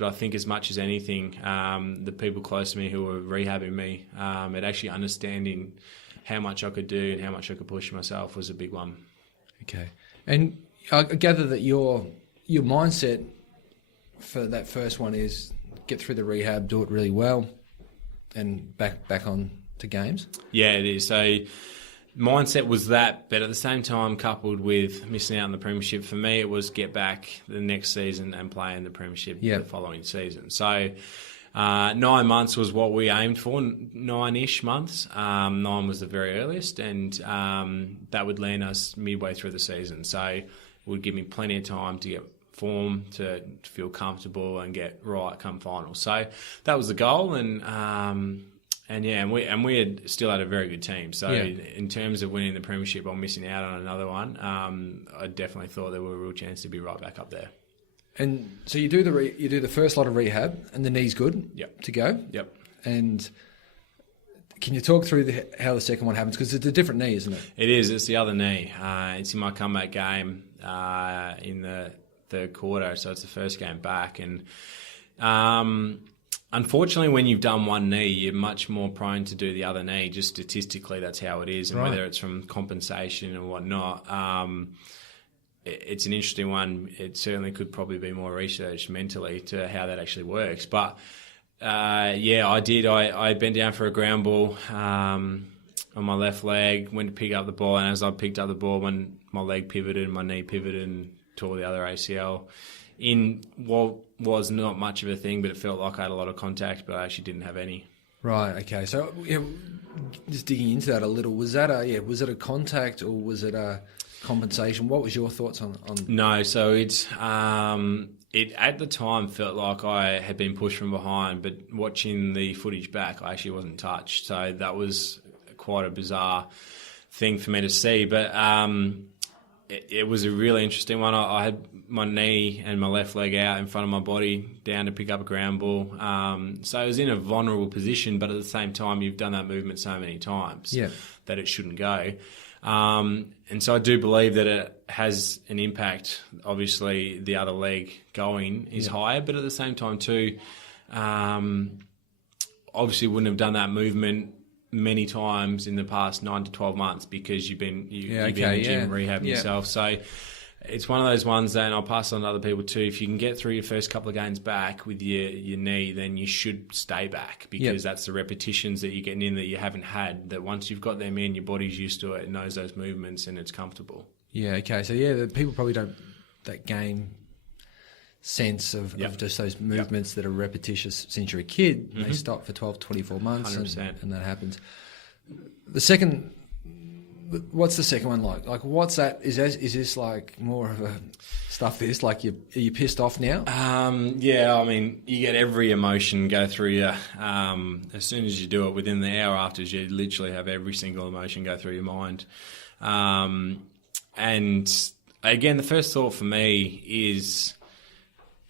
but I think as much as anything, the people close to me who were rehabbing me, and actually understanding how much I could do and how much I could push myself was a big one. Okay. And I gather that your mindset for that first one is get through the rehab, do it really well, and back on to games? Yeah, it is. So mindset was that, but at the same time, coupled with missing out on the premiership, for me it was get back the next season and play in the premiership the following season. So 9 months was what we aimed for, 9-ish months. 9 was the very earliest, and that would land us midway through the season. So it would give me plenty of time to get form, to feel comfortable and get right come final. So that was the goal, and we had still had a very good team. So in terms of winning the premiership or missing out on another one, I definitely thought there were a real chance to be right back up there. And so you do the first lot of rehab, and the knee's good to go. Yep. And can you talk through how the second one happens? Because it's a different knee, isn't it? It is. It's the other knee. It's in my comeback game in the third quarter, so it's the first game back. And unfortunately, when you've done one knee, you're much more prone to do the other knee. Just statistically, that's how it is. And whether it's from compensation and whatnot, it's an interesting one. It certainly could probably be more researched mentally to how that actually works. But I did. I bent down for a ground ball on my left leg, went to pick up the ball, and as I picked up the ball, when my leg pivoted, my knee pivoted and tore the other ACL. In what was not much of a thing, but it felt like I had a lot of contact, but I actually didn't have any. Right. Okay. So just digging into that a little, was it a contact or was it a compensation? What was your thoughts on? No. So it at the time felt like I had been pushed from behind, but watching the footage back, I actually wasn't touched. So that was quite a bizarre thing for me to see. But it was a really interesting one. I had my knee and my left leg out in front of my body down to pick up a ground ball. So I was in a vulnerable position, but at the same time, you've done that movement so many times that it shouldn't go. And so I do believe that it has an impact. Obviously, the other leg going is higher, but at the same time too, obviously wouldn't have done that movement many times in the past 9 to 12 months because you've been in the gym rehabbing yourself. So it's one of those ones that, and I'll pass on to other people too, if you can get through your first couple of games back with your knee, then you should stay back because that's the repetitions that you're getting in that you haven't had, that once you've got them in, your body's used to it, it knows those movements and it's comfortable. Yeah, okay. So the people probably don't that game sense of just those movements that are repetitious since you're a kid. They stop for 12 to 24 months and that happens. What's the second one like? Like, what's that? Is this like more of a stuff this? Like, are you pissed off now? I mean, you get every emotion go through you. As soon as you do it, within the hour after, you literally have every single emotion go through your mind. And again, the first thought for me is,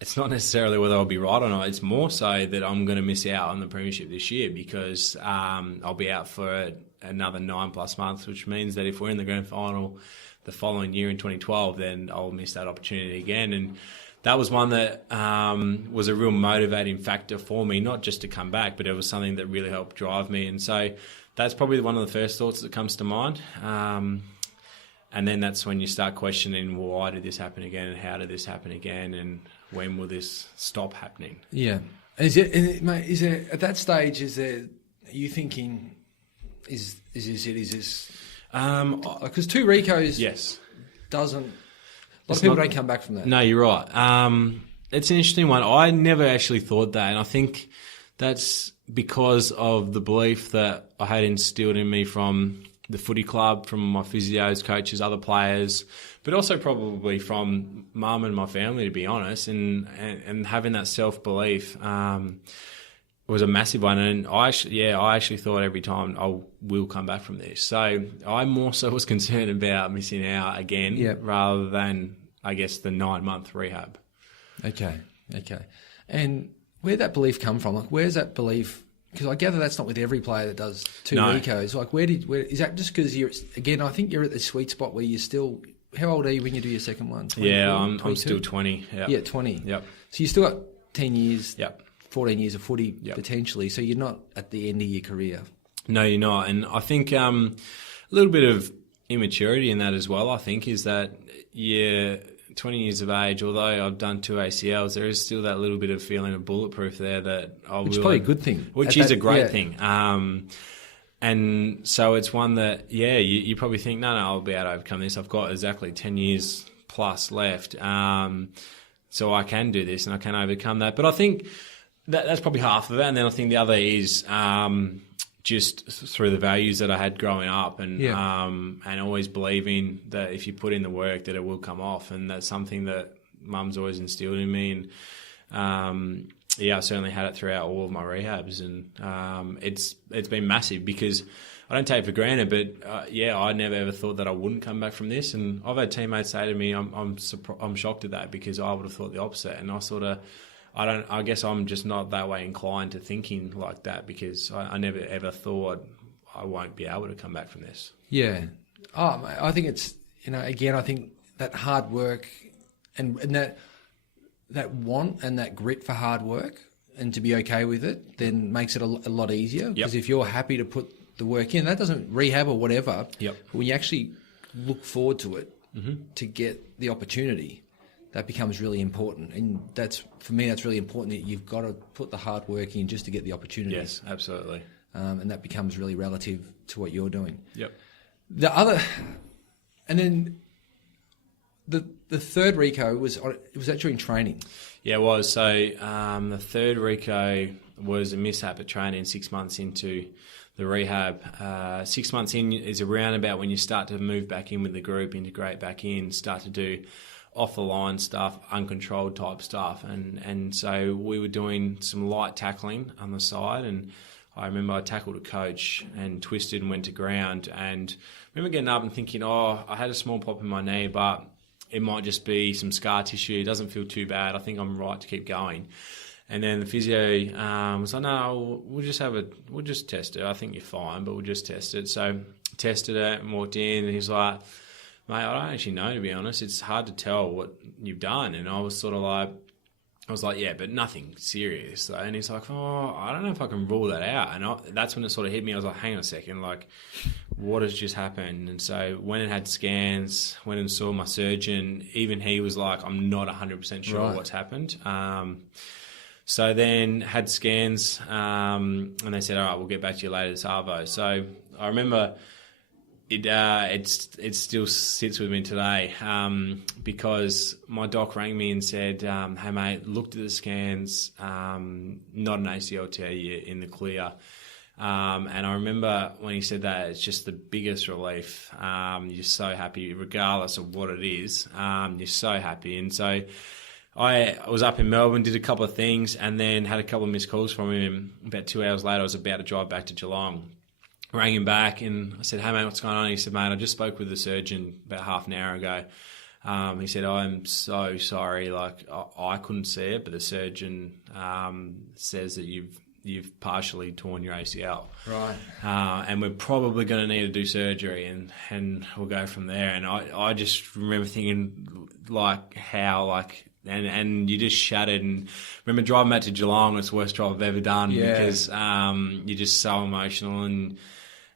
it's not necessarily whether I'll be right or not. It's more so that I'm going to miss out on the premiership this year because I'll be out for another 9+ months, which means that if we're in the grand final the following year in 2012, then I'll miss that opportunity again. And that was one that was a real motivating factor for me, not just to come back, but it was something that really helped drive me. And so that's probably one of the first thoughts that comes to mind. And then that's when you start questioning, well, why did this happen again, and how did this happen again, and when will this stop happening? Yeah. Is there at that stage? Are you thinking, is this it? Is this because 2 Ricos doesn't. A lot of people don't come back from that. No, you're right. It's an interesting one. I never actually thought that, and I think that's because of the belief that I had instilled in me from the footy club, from my physios, coaches, other players, but also probably from mum and my family, to be honest, and having that self-belief was a massive one. And I actually thought every time I will come back from this. So I more so was concerned about missing out again rather than, I guess, the 9-month rehab. Okay. And where'd that belief come from? Like, where's that belief? Because I gather that's not with every player that does 2 Ricos. Like, where is that just because you're, again, I think you're at the sweet spot where you're still, how old are you when you do your second one? 24, I'm still 20. Yeah, 20. Yep. So you still got 10 years, Yep. 14 years of footy potentially. So you're not at the end of your career. No, you're not. And I think a little bit of immaturity in that as well, I think, is that 20 years of age, although I've done 2 ACLs, there is still that little bit of feeling of bulletproof there that Which is probably a good thing. Which is a great thing. And so it's one that, you probably think, no, I'll be able to overcome this. I've got exactly 10 years plus left. So I can do this and I can overcome that. But I think that's probably half of it. And then I think the other is just through the values that I had growing up and always believing that if you put in the work that it will come off. And that's something that Mum's always instilled in me. And I certainly had it throughout all of my rehabs. And it's been massive because I don't take it for granted, but I never ever thought that I wouldn't come back from this. And I've had teammates say to me, I'm shocked at that because I would have thought the opposite. And I guess I'm just not that way inclined to thinking like that because I never ever thought I won't be able to come back from this. Yeah. I think it's, again, I think that hard work and that want and that grit for hard work and to be okay with it then makes it a lot easier. Because if you're happy to put the work in, that doesn't rehab or whatever. But when you actually look forward to it to get the opportunity, that becomes really important. And for me, that's really important that you've got to put the hard work in just to get the opportunity. Yes, absolutely. And that becomes really relative to what you're doing. Yep. And then the third Rico was that during training? Yeah, it was. So the third Rico was a mishap at training 6 months into the rehab. 6 months in is around about when you start to move back in with the group, integrate back in, start to do off-the-line stuff, uncontrolled type stuff. And so we were doing some light tackling on the side, and I remember I tackled a coach and twisted and went to ground. And I remember getting up and thinking, I had a small pop in my knee, but it might just be some scar tissue. It doesn't feel too bad. I think I'm right to keep going. And then the physio was like, no, we'll just test it. I think you're fine, but we'll just test it. So tested it and walked in, and he's like, mate, I don't actually know, to be honest. It's hard to tell what you've done. And I was sort of like, yeah, but nothing serious. And he's like, I don't know if I can rule that out. And that's when it sort of hit me. I was like, hang on a second, like, what has just happened? And so went and had scans, went and saw my surgeon. Even he was like, I'm not 100% sure what's happened. So then had scans, and they said, all right, we'll get back to you later this arvo. So I remember it still sits with me today because my doc rang me and said, hey, mate, looked at the scans, not an ACL tear, you're in the clear. And I remember when he said that, it's just the biggest relief. You're so happy, regardless of what it is. You're so happy. And so I was up in Melbourne, did a couple of things, and then had a couple of missed calls from him. About 2 hours later, I was about to drive back to Geelong. Rang him back and I said, hey, mate, what's going on? He said, mate, I just spoke with the surgeon about half an hour ago. He said, I'm so sorry. Like, I couldn't see it, but the surgeon says that you've partially torn your ACL. Right. And we're probably going to need to do surgery and we'll go from there. And I just remember thinking, like, how, like, and you just shattered. And remember driving back to Geelong, it's the worst drive I've ever done because you're just so emotional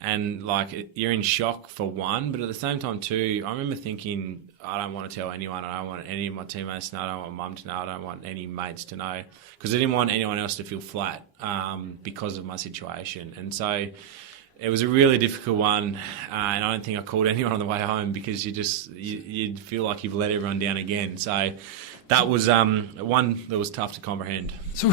and like you're in shock for one, but at the same time too, I remember thinking, I don't want to tell anyone. I don't want any of my teammates to know. I don't want Mum to know. I don't want any mates to know because I didn't want anyone else to feel flat because of my situation. And so it was a really difficult one, and I don't think I called anyone on the way home because you'd feel like you've let everyone down again. So that was one that was tough to comprehend. So,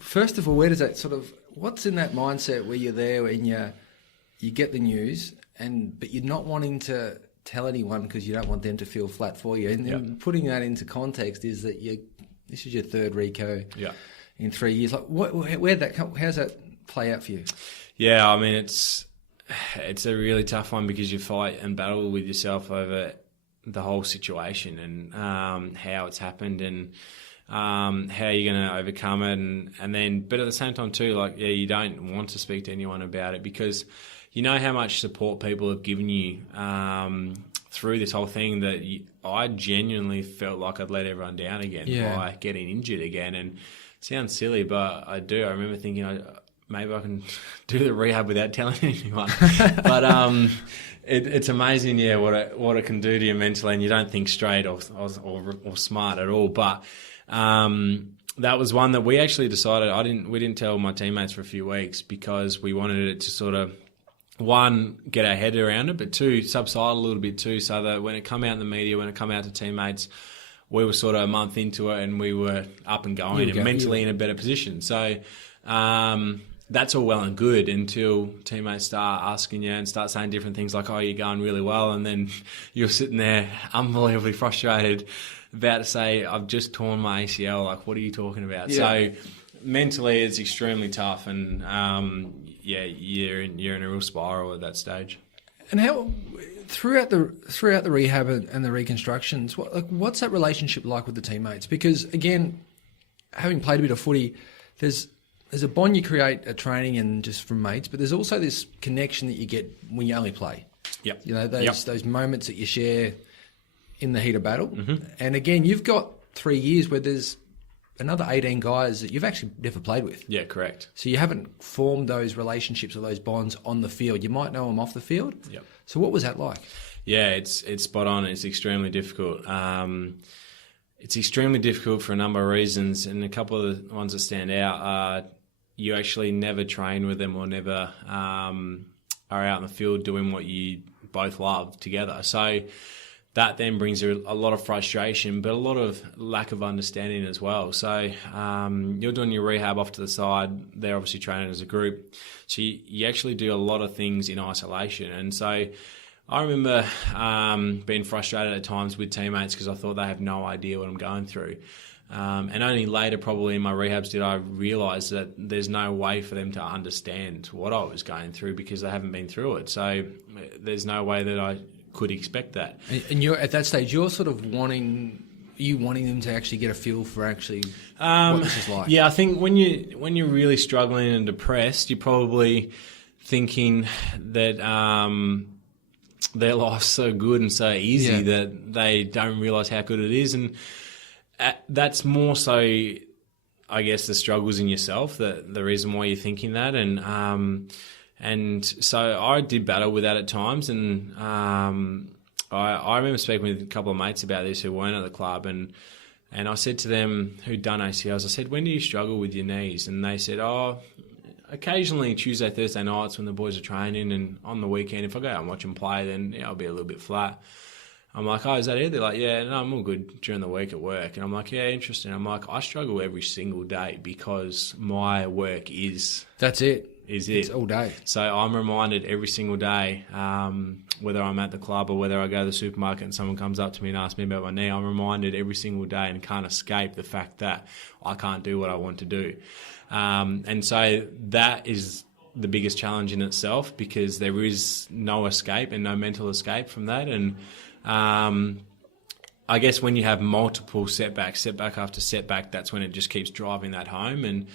first of all, where does that sort of, what's in that mindset where you're there and you get the news, but you're not wanting to tell anyone because you don't want them to feel flat for you. And then putting that into context is that this is your third Rico in 3 years. Like, how's that play out for you? Yeah, I mean, it's a really tough one because you fight and battle with yourself over the whole situation and how it's happened and how you're going to overcome it, and then, but at the same time too, like, you don't want to speak to anyone about it because you know how much support people have given you through this whole thing that I genuinely felt like I'd let everyone down again by getting injured again. And it sounds silly, but I do. I remember thinking maybe I can do the rehab without telling anyone. But it's amazing, what it can do to you mentally, and you don't think straight or smart at all. But that was one that we actually decided. We didn't tell my teammates for a few weeks because we wanted it to sort of, one, get our head around it, but two, subside a little bit too, so that when it come out in the media, when it come out to teammates, we were sort of a month into it and we were up and going and mentally in a better position. So that's all well and good until teammates start asking you and start saying different things like, oh, you're going really well, and then you're sitting there unbelievably frustrated about to say, I've just torn my ACL, like, what are you talking about? So mentally it's extremely tough, and you're in a real spiral at that stage. And how throughout the rehab and the reconstructions, what's that relationship like with the teammates? Because again, having played a bit of footy, there's a bond you create at training and just from mates, but there's also this connection that you get when you only play. Yep. You know, those moments that you share in the heat of battle. Mm-hmm. And again, you've got 3 years where there's another 18 guys that you've actually never played with. Yeah, correct. So you haven't formed those relationships or those bonds on the field. You might know them off the field. Yep. So what was that like? Yeah, it's spot on. It's extremely difficult. It's extremely difficult for a number of reasons, and a couple of the ones that stand out are you actually never train with them or never are out in the field doing what you both love together. So that then brings a lot of frustration, but a lot of lack of understanding as well. So you're doing your rehab off to the side. They're obviously training as a group. So you actually do a lot of things in isolation. And so I remember being frustrated at times with teammates because I thought they have no idea what I'm going through. And only later probably in my rehabs did I realise that there's no way for them to understand what I was going through because they haven't been through it. So there's no way that I could expect that. And you're at that stage, you're sort of wanting them to actually get a feel for actually what this is like. Yeah, I think when you're really struggling and depressed, you're probably thinking that their life's so good and so easy that they don't realise how good it is, and that's more so, I guess, the struggles in yourself, the reason why you're thinking that, and so I did battle with that at times, and I remember speaking with a couple of mates about this who weren't at the club, and I said to them who'd done ACLs, I said, when do you struggle with your knees? And they said, occasionally Tuesday, Thursday nights when the boys are training, and on the weekend, if I go out and watch them play, then I'll be a little bit flat. I'm like, is that it? They're like, yeah, no, I'm all good during the week at work. And I'm like, yeah, interesting. I'm like, I struggle every single day because my work is... That's it. It's all day. So I'm reminded every single day, whether I'm at the club or whether I go to the supermarket and someone comes up to me and asks me about my knee, I'm reminded every single day and can't escape the fact that I can't do what I want to do. And so that is the biggest challenge in itself because there is no escape and no mental escape from that. And I guess when you have multiple setback after setback, that's when it just keeps driving that home. And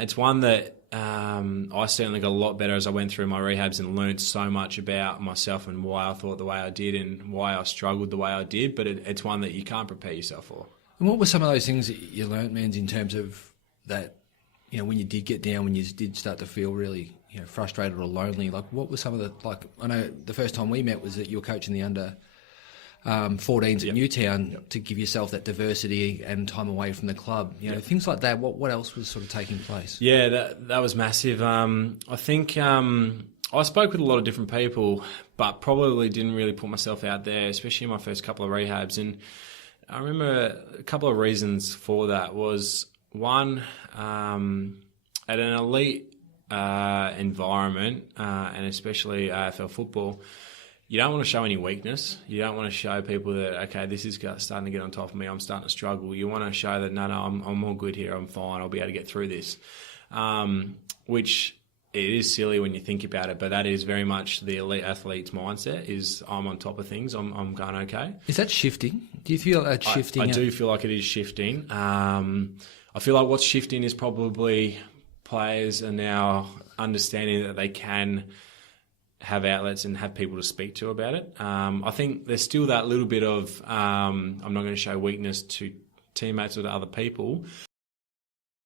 it's one that I certainly got a lot better as I went through my rehabs and learned so much about myself and why I thought the way I did and why I struggled the way I did. But it's one that you can't prepare yourself for. And what were some of those things that you learnt, Mans, in terms of that, when you did get down, when you did start to feel really frustrated or lonely? Like, what were some of the, I know the first time we met was that you were coaching the under 14s at Newtown to give yourself that diversity and time away from the club. Things like that. What else was sort of taking place? Yeah, that was massive. I think I spoke with a lot of different people, but probably didn't really put myself out there, especially in my first couple of rehabs. And I remember a couple of reasons for that was, one, at an elite environment, and especially AFL football, you don't want to show any weakness. You don't want to show people that, okay, this is starting to get on top of me, I'm starting to struggle. You want to show that, no, I'm all good here, I'm fine, I'll be able to get through this. Which it is silly when you think about it, but that is very much the elite athlete's mindset, is I'm on top of things, I'm going okay. Is that shifting? Do you feel that's shifting? I do feel like it is shifting. I feel like what's shifting is probably players are now understanding that they can have outlets and have people to speak to about it. I think there's still that little bit of I'm not going to show weakness to teammates or to other people,